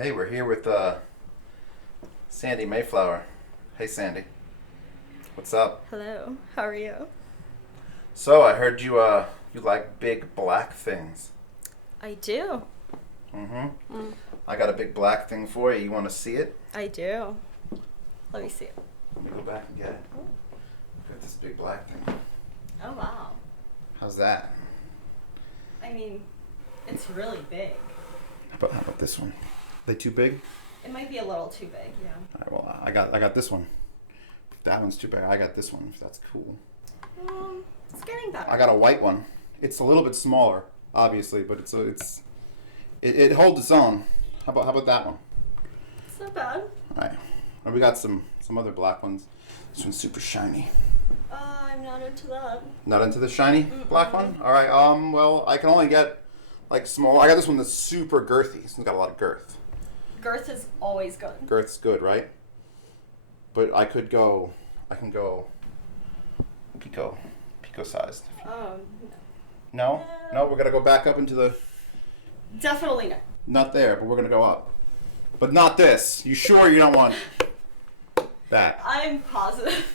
Hey, we're here with Sandy Mayflower. Hey, Sandy. What's up? Hello. How are you? So, I heard you like big black things. I do. I got a big black thing for you. You want to see it? I do. Let me see it. Let me go back and get it. Got this big black thing. Oh, wow. How's that? I mean, it's really big. How about this one? Are they too big? It might be a little too big, yeah. All right, well, I got this one. If that one's too big, I got this one, if that's cool. It's getting better. I got a white one. It's a little bit smaller, obviously, but it holds its own. How about that one? It's not bad. All right. And we got some other black ones. This one's super shiny. I'm not into that. Not into the shiny black one? All right. Well, I can only get like small. I got this one that's super girthy. It's got a lot of girth. Girth is always good. Girth's good, right? But I can go pico sized. No? No, we're gonna go back up into the. Definitely not. Not there, but we're gonna go up. But not this. You sure you don't want that? I'm positive.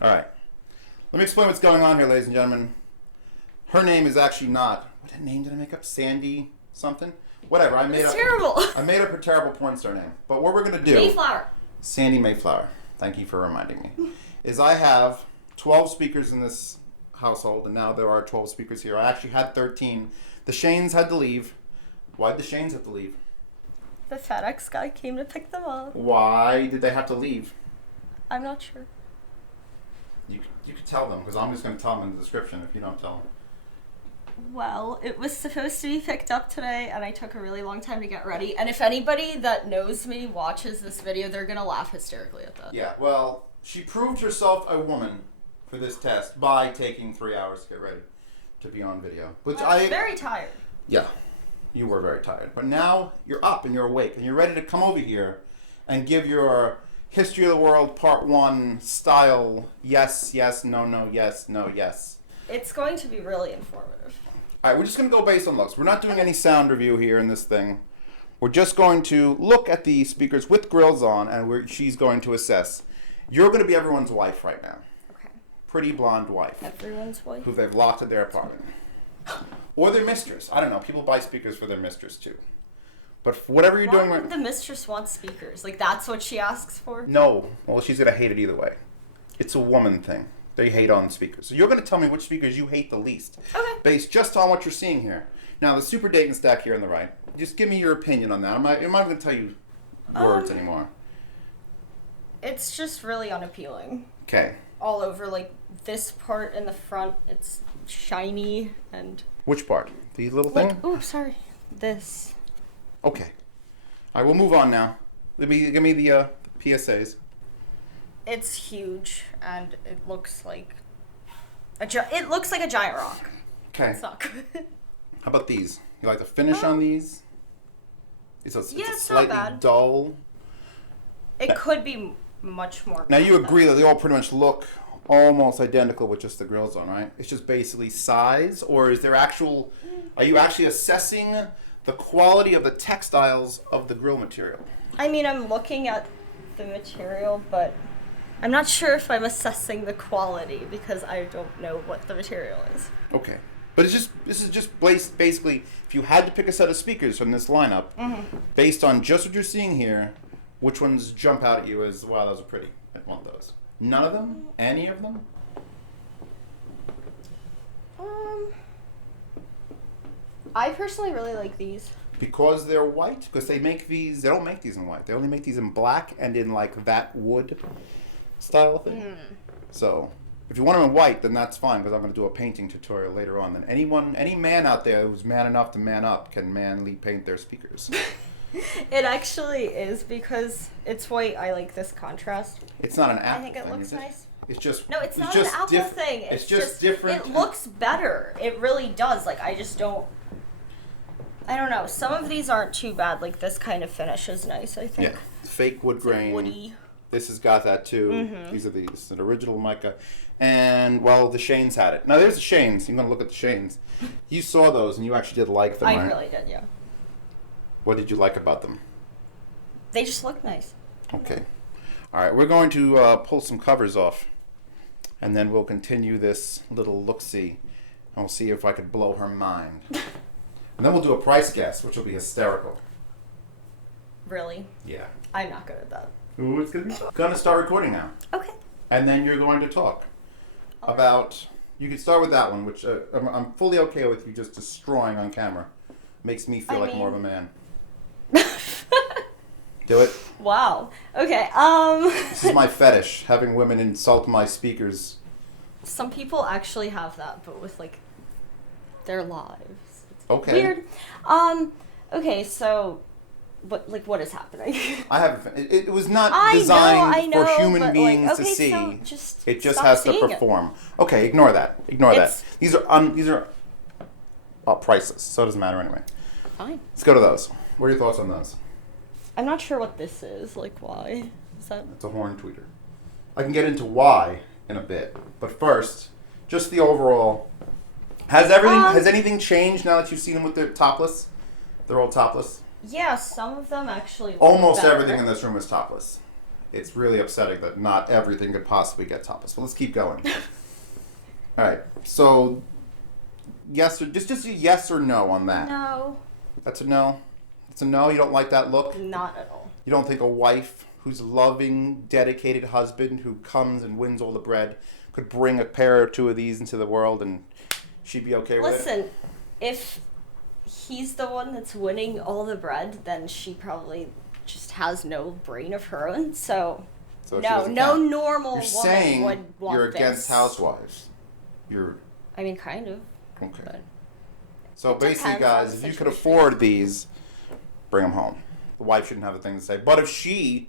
All right. Let me explain what's going on here, ladies and gentlemen. Her name is actually not. What name did I make up? Sandy something? Whatever. It's terrible. I made up a terrible porn star name. But what we're gonna do? Mayflower. Sandy Mayflower. Thank you for reminding me. Is I have 12 speakers in this household, and now there are 12 speakers here. I actually had 13. The Shanes had to leave. Why'd the Shanes have to leave? The FedEx guy came to pick them up. Why did they have to leave? I'm not sure. You could tell them, because I'm just going to tell them in the description if you don't tell them. Well, it was supposed to be picked up today, and I took a really long time to get ready. And if anybody that knows me watches this video, they're going to laugh hysterically at that. Yeah, well, she proved herself a woman for this test by taking 3 hours to get ready to be on video. Which I was very tired. Yeah, you were very tired. But now you're up and you're awake, and you're ready to come over here and give your History of the World Part 1 style yes, yes, no, no, yes, no, yes. It's going to be really informative. All right, we're just going to go based on looks. We're not doing any sound review here in this thing. We're just going to look at the speakers with grills on, and she's going to assess. You're going to be everyone's wife right now. Okay. Pretty blonde wife. Everyone's wife? Who they've locked at their apartment. Or their mistress. I don't know. People buy speakers for their mistress, too. But whatever you're doing... Why would the mistress want speakers? Like, that's what she asks for? No. Well, she's going to hate it either way. It's a woman thing. They hate on speakers. So you're going to tell me which speakers you hate the least. Okay. Based just on what you're seeing here. Now, the Super Dayton stack here on the right. Just give me your opinion on that. I'm not going to tell you words anymore. It's just really unappealing. Okay. All over, like, this part in the front, it's shiny and... Which part? The little thing? Oops, sorry. This. Okay. All right, we'll move on now. Give me the PSAs. It's huge, and it looks like a giant rock. Okay. It's not good. How about these? You like the finish on these? It's not slightly bad. dull. It could be much more. Now you agree that they all pretty much look almost identical with just the grills on, right? It's just basically size, or is there are you actually assessing the quality of the textiles of the grill material? I mean, I'm looking at the material, but I'm not sure if I'm assessing the quality because I don't know what the material is. Okay. But this is just basically, if you had to pick a set of speakers from this lineup, based on just what you're seeing here, which ones jump out at you as, wow, those are pretty? I want those. None of them? Any of them? I personally really like these. Because they're white? Because they don't make these in white. They only make these in black and in like that wood style thing. So, if you want them in white, then that's fine, because I'm going to do a painting tutorial later on. Then any man out there who's man enough to man up can manly paint their speakers. It actually is, because it's white. I like this contrast. It's not an apple I think it thing, looks is it? nice. It's just No, it's not an apple thing. It's just different. It looks better. It really does. Like, I don't know. Some of these aren't too bad. Like, this kind of finish is nice, I think. Yeah, fake wood grain. Like woody. This has got that too. These are these. An original mica. And, well, the Shanes had it. Now, there's the Shanes. You're going to look at the Shanes. You saw those, and you actually did like them, I right? really did, yeah. What did you like about them? They just look nice. Okay. All right, we're going to pull some covers off, and then we'll continue this little look-see, and we'll see if I could blow her mind. And then we'll do a price guess, which will be hysterical. Really? Yeah. I'm not good at that. Ooh, it's gonna start recording now. Okay. And then you're going to talk about. You can start with that one, which I'm fully okay with you just destroying on camera. Makes me feel like more of a man. Do it. Wow. Okay. This is my fetish, having women insult my speakers. Some people actually have that, but with like their lives. It's Okay. weird. Okay, so what is happening? I have. It was not I designed know, for human but, beings like, to okay, see. so just it just stop has to seeing perform. Okay, ignore that. Ignore It's- that. These are priceless, so it doesn't matter anyway. Fine. Let's go to those. What are your thoughts on those? I'm not sure what this is. Like, why? Is that... It's a horn tweeter. I can get into why in a bit, but first, just the overall. Has anything changed now that you've seen them with their topless? They're all topless. Yeah, some of them actually look Almost better. everything in this room is topless. It's really upsetting that not everything could possibly get topless. But let's keep going. All right. So, yes or just a yes or no on that. No. That's a no. It's a no. You don't like that look. Not at all. You don't think a wife whose loving, dedicated husband who comes and wins all the bread could bring a pair or two of these into the world and she'd be okay with it? Listen, if he's the one that's winning all the bread, then she probably just has no brain of her own. So So she no doesn't count. normal You're woman saying would want you're this. against housewives. You're I mean, kind of. okay. But So it basically, depends on guys, the if you could situation. afford these, bring them home. The wife shouldn't have a thing to say. But if she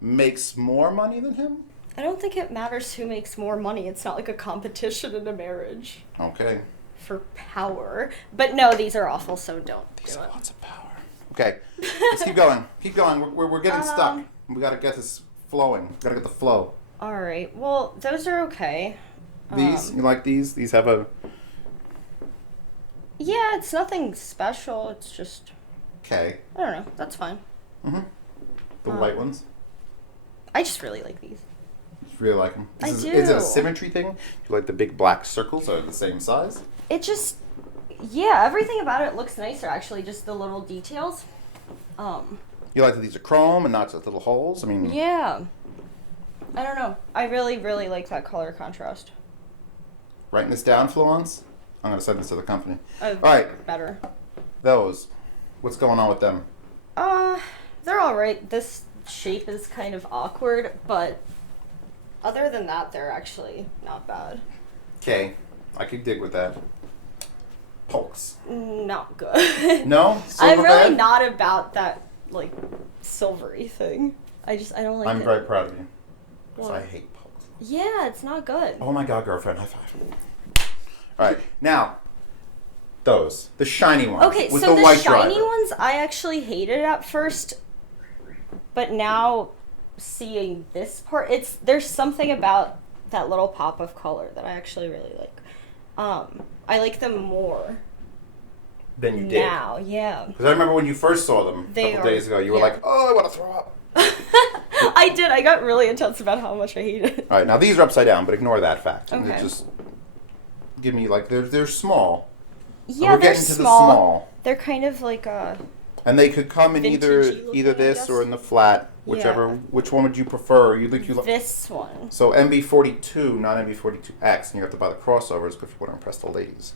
makes more money than him, I don't think it matters who makes more money. It's not like a competition in a marriage okay. for power. But no, these are awful, so don't These do are it. lots of power. Okay, let's keep going. Keep going. We're getting stuck. We got to get this flowing. Got to get the flow. All right. Well, those are okay. These, you like these? These have a... Yeah, it's nothing special. It's just, Okay. I don't know. That's fine. Mm-hmm. The white ones? I just really like these. Just really like them. I Is it a do. symmetry thing? You like the big black circles are the same size? It just, yeah, everything about it looks nicer, actually. Just the little details. You like that these are chrome and not just little holes? I mean... Yeah. I don't know. I really, really like that color contrast. Writing this down, Florence? I'm going to send this to the company. All right. Better. Those. What's going on with them? They're all right. This shape is kind of awkward, but other than that, they're actually not bad. Okay. I could dig with that. Pokes. Not good. No? I'm really bad? not about that, like, silvery thing. I don't like it. I'm very proud of you. Because Why? I hate pokes. Yeah, it's not good. Oh my god, girlfriend. High five. Alright. Now, those. The shiny ones. Okay, with so the the white shiny driver. ones I actually hated at first, but now seeing this part, there's something about that little pop of color that I actually really like. I like them more Then you did. now, yeah. Because I remember when you first saw them a They couple are- days ago, you were yeah. like, oh, I want to throw up. I did. I got really intense about how much I hate it. Alright, now these are upside down, but ignore that fact. Okay. They just give me, like, they're small. Yeah, we're they're getting to the small. small. They're kind of like And they could come in either Vintagey looking, I this guess. or in the flat, whichever. Yeah. Which one would you prefer? You like this one. so MB42, not MB42X, and you have to buy the crossovers if you want to impress the ladies.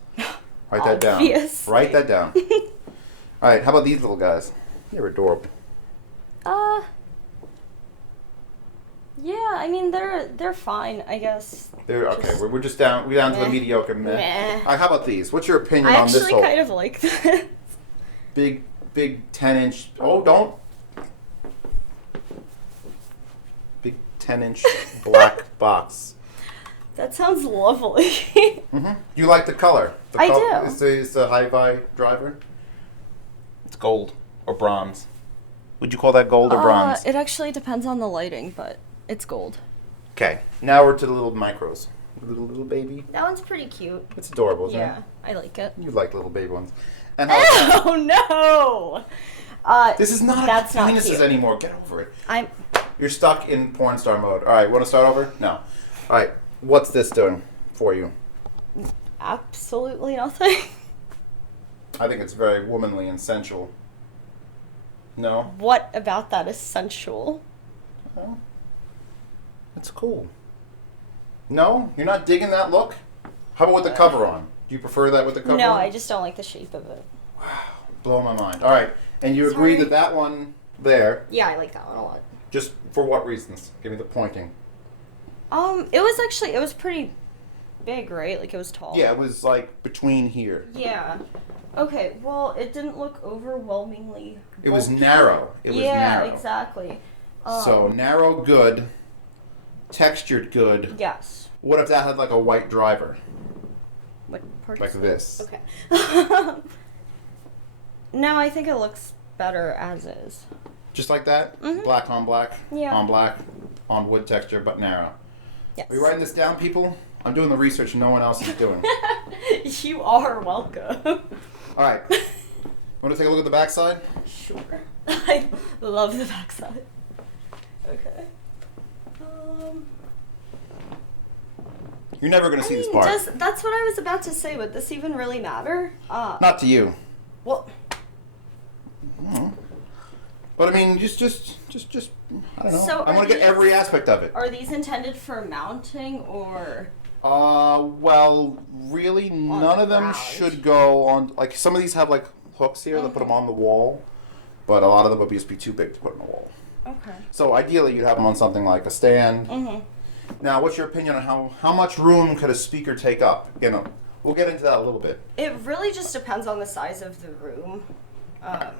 Write that down. Obviously. Write that down. All right, how about these little guys? They're adorable. Yeah, I mean they're fine, I guess. They're okay. We're just down. We're down to the Meh. mediocre. Meh. Meh. All right, how about these? What's your opinion I on this actually whole kind of like this. big 10-inch? Oh, don't. Big 10-inch black box. That sounds lovely. Mm-hmm. You like the color? The I color do. Is the hi-fi driver? It's gold or bronze. Would you call that gold or bronze? It actually depends on the lighting, but it's gold. Okay, now we're to the little micros. Little baby. That one's pretty cute. It's adorable, isn't Yeah, it? I like it. You like little baby ones. And how about Oh no! This is not that's not penises cute. anymore. Get over it. I'm You're stuck in porn star mode. All right, want to start over? No. All right, what's this doing for you? absolutely nothing. I think it's very womanly and sensual. No? What about that is sensual? Well, it's cool. No? You're not digging that look? How about with the cover on? Do you prefer that with the cover No, on? I just don't like the shape of it. Wow, blow my mind. All right, and you agree Sorry. that one there, Yeah, I like that one a lot. just for what reasons? Give me the pointing. It was pretty big, right? Like it was tall. Yeah, it was like between here. Yeah. Okay, well, it didn't look overwhelmingly It was bulky. narrow. It was narrow. Exactly. So narrow, good. Textured, good. Yes. What if that had like a white driver? What part? Like this. Okay. No, I think it looks better as is. Just like that? Mhm. Black on black? Yeah. On black, on wood texture, but narrow. Yes. Are you writing this down, people? I'm doing the research no one else is doing. You are welcome. All right. Want to take a look at the backside? Sure. I love the backside. Okay. You're never going to see this part. That's what I was about to say. Would this even really matter? Not to you. Well, Mm. But I mean, just I don't know. So I are want to get these- every aspect of it. are these intended for mounting or? Well, really, none the of them ground. should go on. Like some of these have like hooks here that put them on the wall, but a lot of them would just be too big to put on the wall. Okay. So ideally, you'd have them on something like a stand. Mhm. Now, what's your opinion on how much room could a speaker take up? You know, we'll get into that a little bit. It really just depends on the size of the room.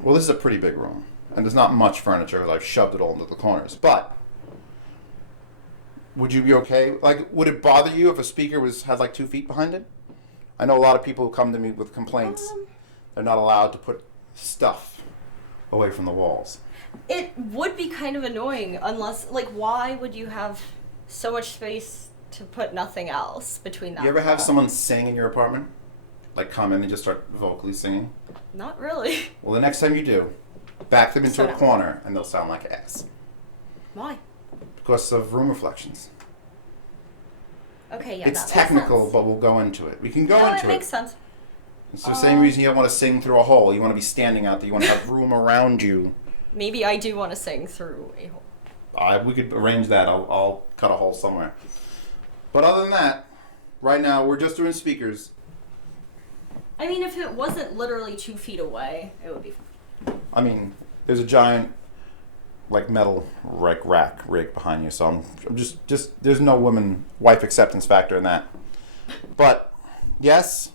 Well, this is a pretty big room, and there's not much furniture because I've shoved it all into the corners. But would you be okay? Like, would it bother you if a speaker had like 2 feet behind it? I know a lot of people who come to me with complaints. They're not allowed to put stuff away from the walls. It would be kind of annoying unless, like, why would you have so much space to put nothing else between that? You ever have wall? someone sing in your apartment? Like come in and just start vocally singing? Not really. Well, the next time you do, back them into So a no. corner and they'll sound like ass. Why? Because of room reflections. Okay, yeah. It's that makes technical, sense. but we'll go into it. We can go No, into it makes sense. It's the same reason you don't want to sing through a hole. You want to be standing out there. You want to have room around you. Maybe I do want to sing through a hole. We could arrange that. I'll cut a hole somewhere. But other than that, right now we're just doing speakers. I mean, if it wasn't literally 2 feet away, it would be fine. I mean, there's a giant, like metal rack rig behind you. So I'm just there's no wife acceptance factor in that. But yes,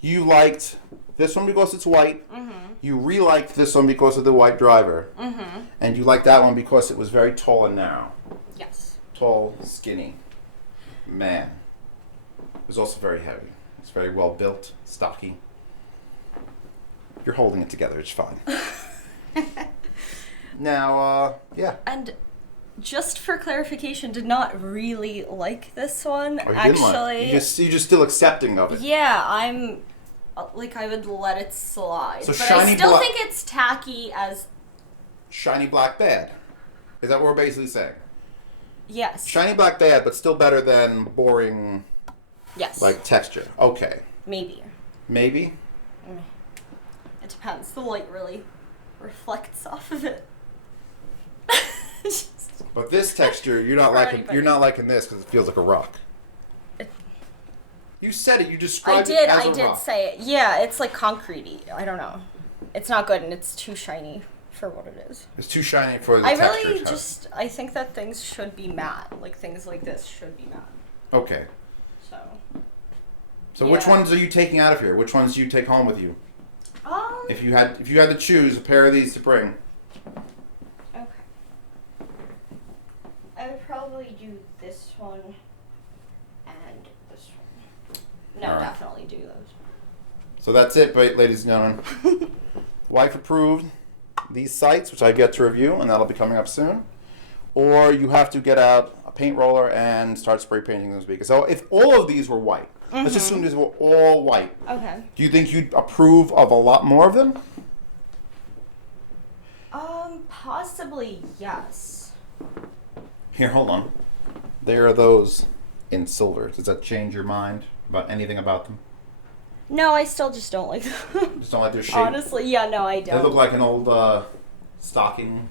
you liked this one because it's white. Mm-hmm. You re-liked this one because of the white driver. Mm-hmm. And you liked that one because it was very tall and narrow. Yes. Tall, skinny man. It was also very heavy. It's very well built, stocky. You're holding it together. It's fine. Now, yeah. And just for clarification, did not really like this one. Oh, you Actually, didn't like it. You're just still accepting of it. yeah, I'm like I would let it slide, So but I shiny still black- think it's tacky as Shiny black bad. Is that what we're basically saying? yes, Shiny black bad, but still better than boring, yes, like texture. Okay. maybe. Maybe? It depends. The light really reflects off of it. But this texture, you're not For liking. anybody. You're not liking this because it feels like a rock. You said it. You described I it as a did rock. say it. Yeah, it's like concretey. I don't know. It's not good, and it's too shiny for what it is. It's too shiny for the I texture. really it has. I think that things should be matte. Like things like this should be matte. Okay. So. Which Yeah. ones are you taking out of here? Which ones do you take home with you? Um. If you had to choose a pair of these to bring. Okay. I would probably do this one and this one. No, All right. definitely do those. So that's it, ladies and gentlemen. Wife approved these sites, which I've yet to review, and that'll be coming up soon. Or you have to get out a paint roller and start spray painting those speakers. So if all of these were white, let's assume these were all white. Okay. Do you think you'd approve of a lot more of them? Possibly yes. Here, hold on. There are those in silver. Does that change your mind about anything about them? No, I still just don't like them. Just don't like their shape? Honestly, yeah, no, I don't. They look like an old stocking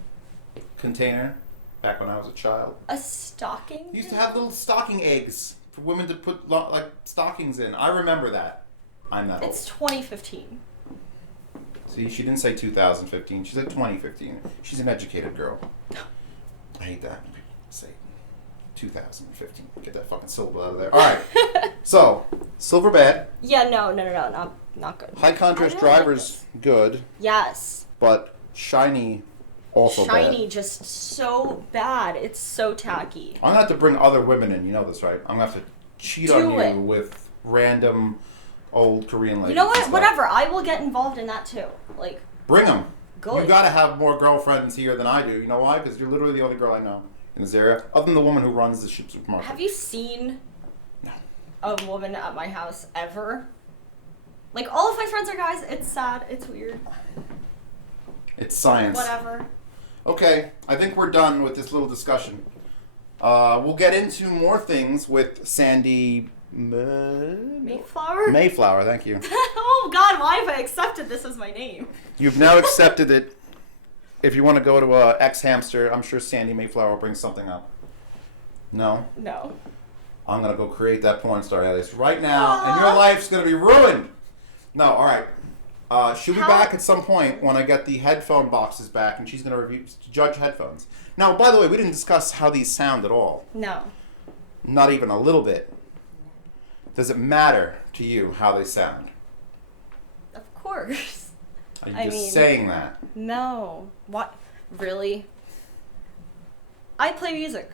container back when I was a child. A stocking? You used to have little stocking eggs for women to put like stockings in. I remember that. I'm that It's old. 2015. See, she didn't say 2015. She said 2015. She's an educated girl. I hate that. Say 2015. Get that fucking silver out of there. All right. So, silver bad. Yeah, no, not good. High contrast I don't like drivers good, Yes. but shiny also Shiny, bad. just so bad. It's so tacky. I'm gonna have to bring other women in. You know this, right? I'm gonna have to cheat Do on it. you with random old Korean ladies. You know and what? stuff. Whatever. I will get involved in that too. Like, Bring them. Good. You gotta have more girlfriends here than I do. You know why? Because you're literally the only girl I know in this area, other than the woman who runs the supermarket. have you seen No. a woman at my house ever? Like, all of my friends are guys. It's sad. It's weird. It's science. Whatever. Okay, I think we're done with this little discussion. We'll get into more things with Sandy Mayflower? Mayflower. Thank you. Oh God, why have I accepted this as my name? You've now accepted it. If you want to go to X Hamster, I'm sure Sandy Mayflower will bring something up. No? No. I'm going to go create that porn star alias right now, and your life's going to be ruined. No, all right. She'll be back at some point when I get the headphone boxes back, and she's going to judge headphones. Now, by the way, we didn't discuss how these sound at all. No. Not even a little bit. Does it matter to you how they sound? Of course. Are you I just mean- saying that? No. What? Really? I play music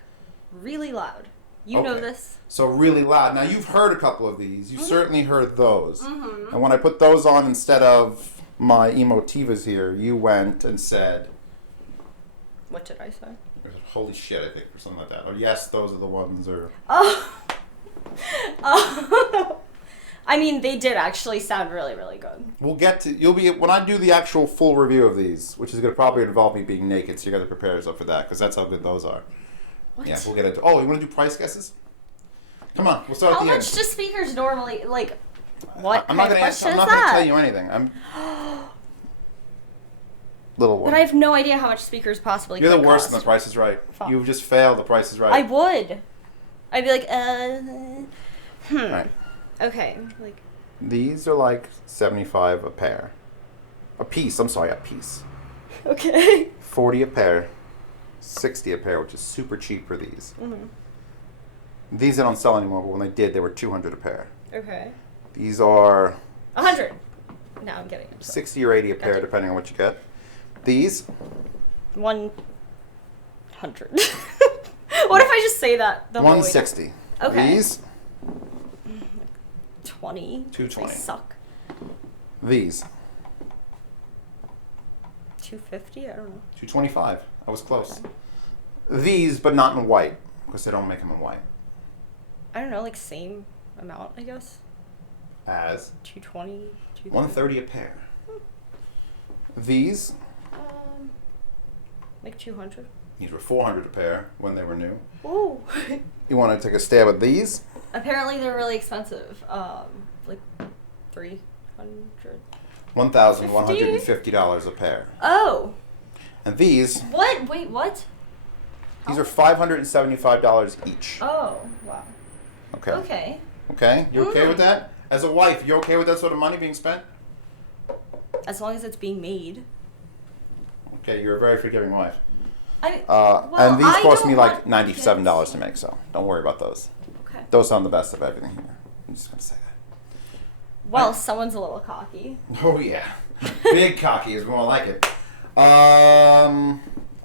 really loud. You know Okay. this. So really loud. Now, you've heard a couple of these. You've certainly heard those. Mm-hmm. And when I put those on instead of my Emotivas here, you went and said, What did I say? holy shit, I think, or something like that. Or yes, those are the ones, or... Oh. Oh. I mean, they did actually sound really, really good. We'll get to... You'll be... When I do the actual full review of these, which is going to probably involve me being naked, so you got to prepare yourself for that, because that's how good those are. What? Yeah, we'll get into... Oh, you want to do price guesses? Come on, we'll start How at the much end. do speakers normally, like, what I'm kind not of gonna question I'm is not going to that? tell you anything. I'm... Little one. But I have no idea how much speakers possibly You're could the worst in cost. The Price is Right. Fuck. You've just failed The Price is Right. I would. I'd be like, Right. Okay, like, These are like $75 a pair. A piece, I'm sorry, a piece. okay. $40 a pair. $60 a pair, which is super cheap for these. Mm-hmm. These they don't sell anymore, but when they did, they were $200 a pair. Okay. These are 100. Now I'm getting it. $60 or $80 a pair, Gotcha. depending on what you get. These, 100. What if I just say that the whole way? $160. Okay. These, 20. $220. They suck. these, 250? I don't know. $225. I was close. These, but not in white, because they don't make them in white. I don't know, like same amount, I guess. As 220, 230. $130 a pair. These, Like 200. these were $400 a pair when they were new. Ooh. You want to take a stab at these? Apparently they're really expensive. Like 300. $1,150 a pair. Oh. And these What? Wait, what? are $575 each. Oh, wow. Okay. Okay. Okay? You okay with that? As a wife, you okay with that sort of money being spent? As long as it's being made. Okay, you're a very forgiving wife. Well, and these I cost don't me like want $97 kids. to make, so don't worry about those. Okay. Those sound the best of everything here. I'm just going to say that. Well, someone's a little cocky. Oh, yeah. Big cocky is more like it. I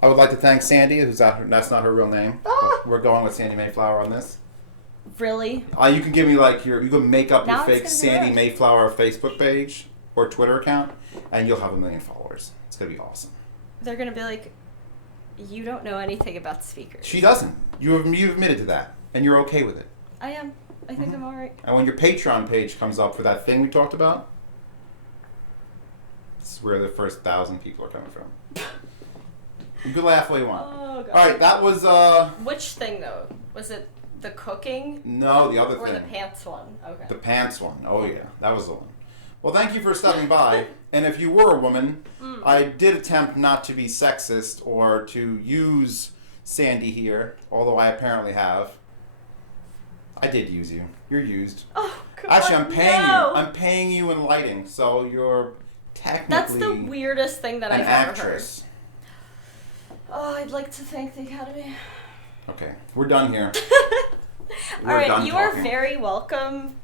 would like to thank Sandy, who's not, that's not her real name. Ah. We're going with Sandy Mayflower on this. Really? You can give me like you can make up Now your it's fake gonna be Sandy red. Mayflower Facebook page or Twitter account, and you'll have 1 million followers. It's gonna be awesome. They're gonna be like, you don't know anything about speakers. She doesn't. You admitted to that, and you're okay with it. I am. I think I'm alright. And when your Patreon page comes up for that thing we talked about, it's where the first 1,000 people are coming from. You can laugh all you want. Oh, God. All right, that was Which thing though? Was it the cooking no, the other or thing. the pants one? Okay. The pants one. Oh yeah, that was the one. Well, thank you for stopping by. And if you were a woman, I did attempt not to be sexist or to use Sandy here, although I apparently have. I did use you. You're used. Oh, God. Actually, I'm paying no. you. I'm paying you in lighting, so you're technically That's the weirdest thing that an I've ever actress. heard. Oh, I'd like to thank the Academy. Okay, we're done here. All right, done you talking. are very welcome,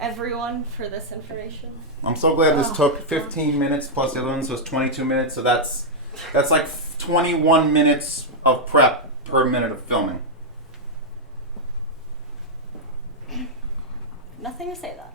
everyone, for this information. I'm so glad this Oh, took 15 minutes plus the other one, so it's 22 minutes. So that's like 21 minutes of prep per minute of filming. Nothing to say that.